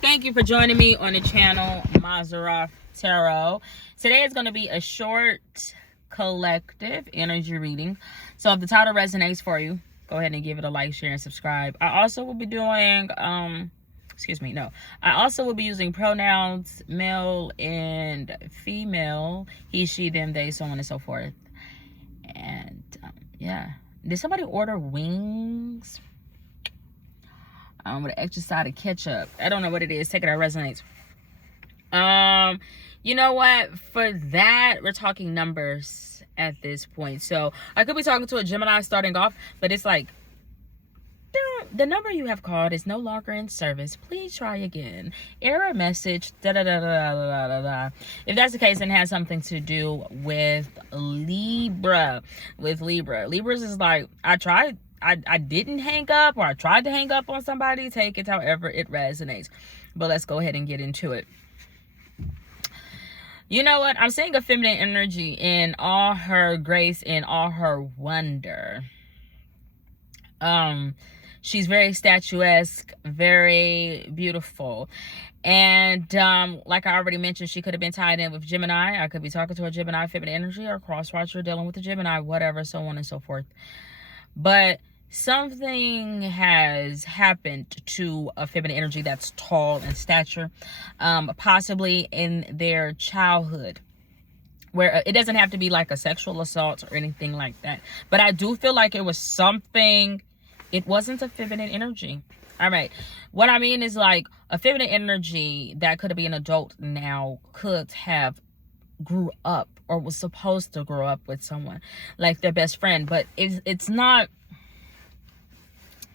Thank you for joining me on the channel Mazaraf Tarot. Today is going to be a short collective energy reading. So if the title resonates for you, go ahead and give it a like, share, and subscribe. I also will be doing I also will be using pronouns male and female, he, she, them, they, so on and so forth. And yeah, did somebody order wings with an extra side of ketchup? I don't know what it is. Take it how it resonates. You know what? For that, we're talking numbers at this point. So I could be talking to a Gemini starting off, but it's like, the number you have called is no longer in service. Please try again. Error message. Da da da da da da da. If that's the case, then it has something to do with Libra. Libras is like, I didn't hang up, or I tried to hang up on somebody. Take it however it resonates. But let's go ahead and get into it. You know what? I'm seeing a feminine energy in all her grace and all her wonder. She's very statuesque, very beautiful. And like I already mentioned, she could have been tied in with Gemini. I could be talking to a Gemini feminine energy, or cross-watcher dealing with a Gemini, whatever, so on and so forth. But something has happened to a feminine energy that's tall in stature, possibly in their childhood, where it doesn't have to be like a sexual assault or anything like that. But I do feel like it was something. It wasn't a feminine energy. All right. What I mean is, like, a feminine energy that could be an adult now could have grew up or was supposed to grow up with someone like their best friend. But it's not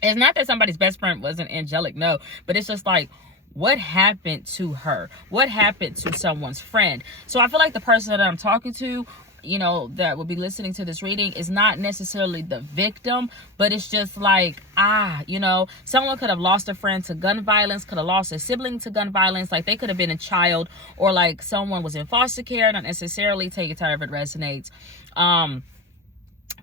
that somebody's best friend wasn't angelic. No. But it's just like, what happened to her? What happened to someone's friend? So I feel like the person that I'm talking to, you know, that will be listening to this reading is not necessarily the victim, but it's just like, you know, someone could have lost a friend to gun violence, could have lost a sibling to gun violence. Like, they could have been a child, or like someone was in foster care, not necessarily. Take it however it resonates.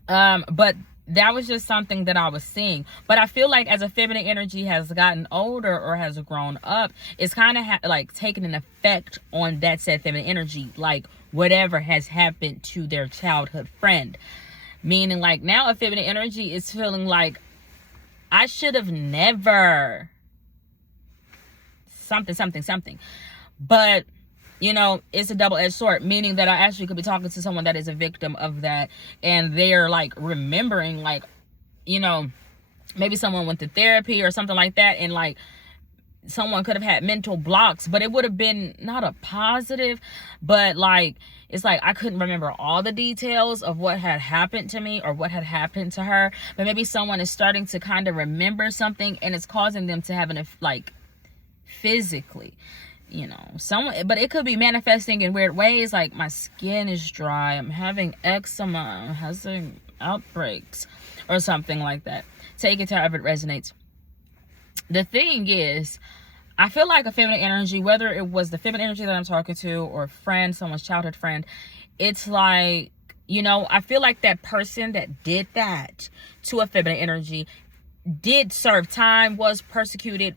But that was just something that I was seeing. But I feel like as a feminine energy has gotten older or has grown up, it's kind of like taking an effect on that said feminine energy, like whatever has happened to their childhood friend. Meaning, like, now a feminine energy is feeling like, I should have never something. But, you know, it's a double-edged sword, meaning that I actually could be talking to someone that is a victim of that, and they're like remembering, like, you know, maybe someone went to therapy or something like that, and like someone could have had mental blocks, but it would have been not a positive, but like, it's like I couldn't remember all the details of what had happened to me or what had happened to her, but maybe someone is starting to kind of remember something, and it's causing them to have an, like, physically, you know, someone, but it could be manifesting in weird ways, like my skin is dry, I'm having eczema, I'm having outbreaks, or something like that. Take it however it resonates. The thing is, I feel like a feminine energy, whether it was the feminine energy that I'm talking to or a friend, someone's childhood friend, it's like, you know, I feel like that person that did that to a feminine energy did serve time, was persecuted,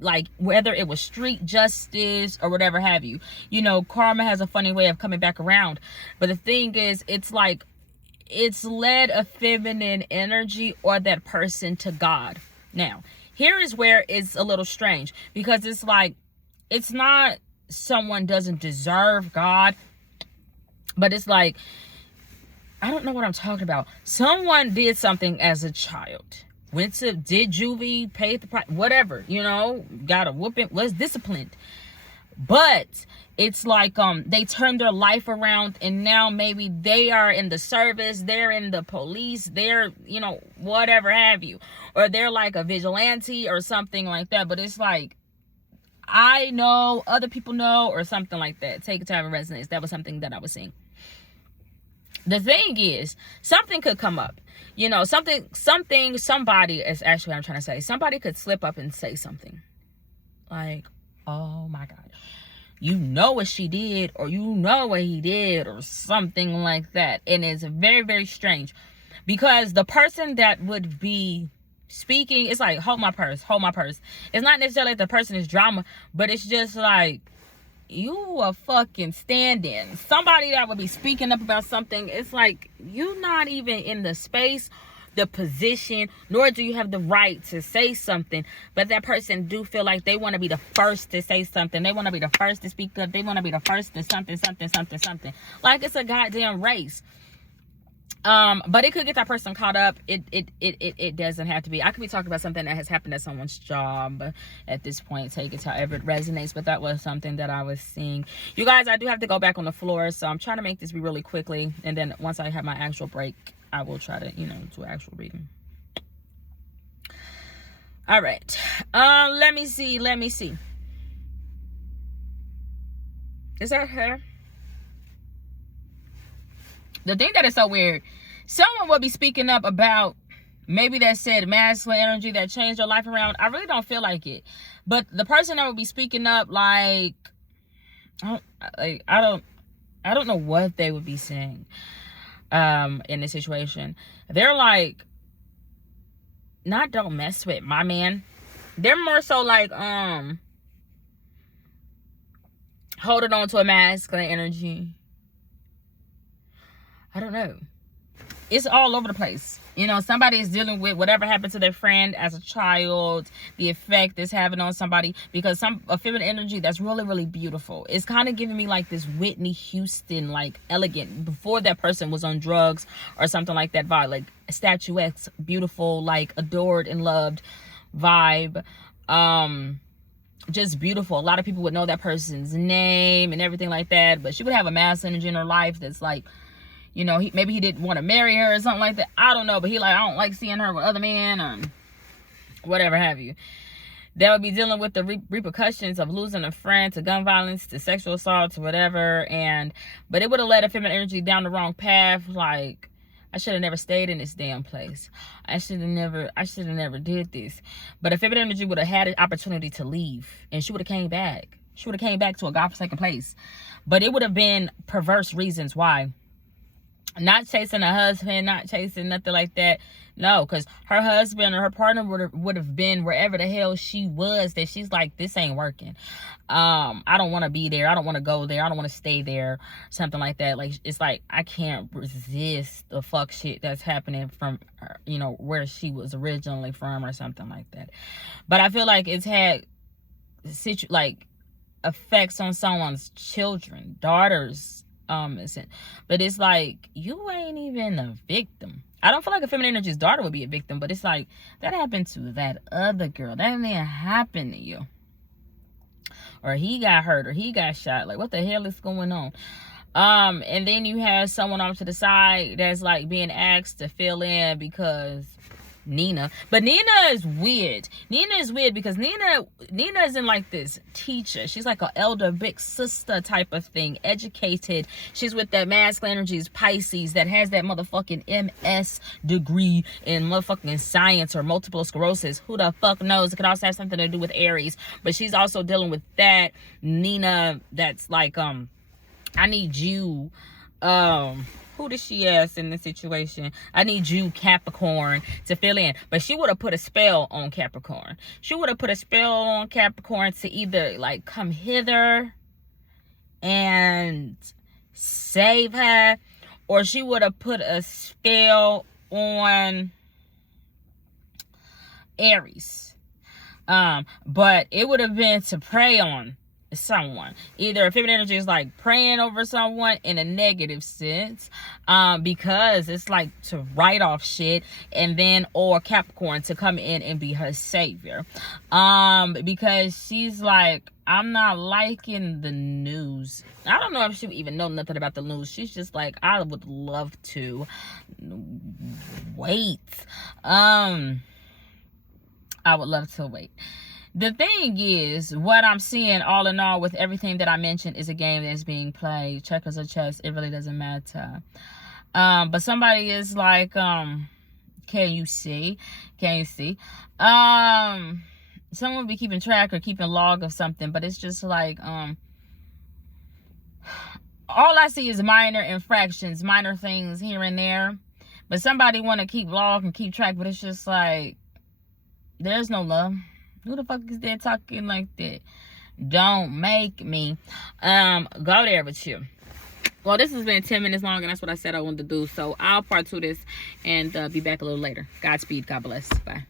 like whether it was street justice or whatever have you. You know, karma has a funny way of coming back around. But the thing is, it's like, it's led a feminine energy or that person to God. Now, here is where it's a little strange, because it's like, it's not someone doesn't deserve God, but it's like, I don't know what I'm talking about. Someone did something as a child, did juvie, paid the price, whatever, you know, got a whooping, was disciplined. But it's like, they turned their life around, and now maybe they are in the service, they're in the police, they're, you know, whatever have you, or they're like a vigilante or something like that. But it's like, I know, other people know, or something like that. Take it to have a resonance. That was something that I was seeing. The thing is, something could come up, you know, somebody is actually what I'm trying to say. Somebody could slip up and say something like, oh my God, you know what she did, or you know what he did, or something like that. And it's very, very strange, because the person that would be speaking, it's like, hold my purse, hold my purse. It's not necessarily like the person is drama, but it's just like, you are fucking standing. Somebody that would be speaking up about something, it's like, you not even in the space, the position, nor do you have the right to say something. But that person do feel like they want to be the first to say something. They want to be the first to speak up. They want to be the first to something. Like it's a goddamn race. But it could get that person caught up. It doesn't have to be. I could be talking about something that has happened at someone's job at this point. Take it however it resonates. But that was something that I was seeing. You guys, I do have to go back on the floor, so I'm trying to make this be really quickly. And then once I have my actual break, I will try to, do an actual reading. All right. Let me see. Is that her? The thing that is so weird, someone will be speaking up about maybe that said masculine energy that changed your life around. I really don't feel like it. But the person that would be speaking up, like, I don't know what they would be saying in this situation. They're like, not don't mess with my man. They're more so like holding on to a masculine energy. I don't know. It's all over the place. Somebody is dealing with whatever happened to their friend as a child, the effect it's having on somebody, because a feminine energy that's really, really beautiful. It's kind of giving me like this Whitney Houston, like elegant, before that person was on drugs or something like that vibe, like statuesque, beautiful, like adored and loved vibe. Just beautiful. A lot of people would know that person's name and everything like that, but she would have a mass energy in her life that's like, maybe he didn't want to marry her or something like that. I don't know, but he like, I don't like seeing her with other men or whatever have you. They would be dealing with the repercussions of losing a friend to gun violence, to sexual assault, to whatever. But it would have led a feminine energy down the wrong path. Like, I should have never stayed in this damn place. I should have never did this. But a feminine energy would have had an opportunity to leave, and she would have came back. She would have came back to a godforsaken place. But it would have been perverse reasons why. Not chasing a husband, not chasing nothing like that. No, because her husband or her partner would have been wherever the hell she was, that she's like, this ain't working. I don't want to be there. I don't want to go there. I don't want to stay there. Something like that. Like, it's like, I can't resist the fuck shit that's happening from, where she was originally from or something like that. But I feel like it's had effects on someone's children, daughters, but it's like, you ain't even a victim. I don't feel like a feminine energy's daughter would be a victim, but it's like, that happened to that other girl. That man happened to you. Or he got hurt, or he got shot. Like, what the hell is going on? And then you have someone off to the side that's like being asked to fill in because Nina. But Nina is weird. Nina is weird because Nina isn't like this teacher. She's like an elder, big sister type of thing. Educated. She's with that masculine energies, Pisces, that has that motherfucking MS degree in motherfucking science or multiple sclerosis. Who the fuck knows? It could also have something to do with Aries. But she's also dealing with that. Nina, that's like, I need you, who did she ask in this situation? I need you, Capricorn, to fill in. But she would have put a spell on Capricorn. She would have put a spell on Capricorn to either like come hither and save her, or she would have put a spell on Aries. But it would have been to prey on someone. Either feminine energy is like praying over someone in a negative sense, because it's like to write off shit, and then or Capricorn to come in and be her savior, because she's like, I'm not liking the news. I don't know if she would even know nothing about the news. She's just like, I would love to wait. I would love to wait. The thing is, what I'm seeing all in all with everything that I mentioned is a game that's being played. Checkers or chess, it really doesn't matter. But somebody is like, can you see? Can you see? Someone will be keeping track or keeping log of something, but it's just like, all I see is minor infractions, minor things here and there. But somebody want to keep log and keep track, but it's just like, There's no love. Who the fuck is that talking like that? Don't make me go there with you. Well, this has been 10 minutes long, and that's what I said I wanted to do. So I'll part 2 this and be back a little later. Godspeed. God bless. Bye.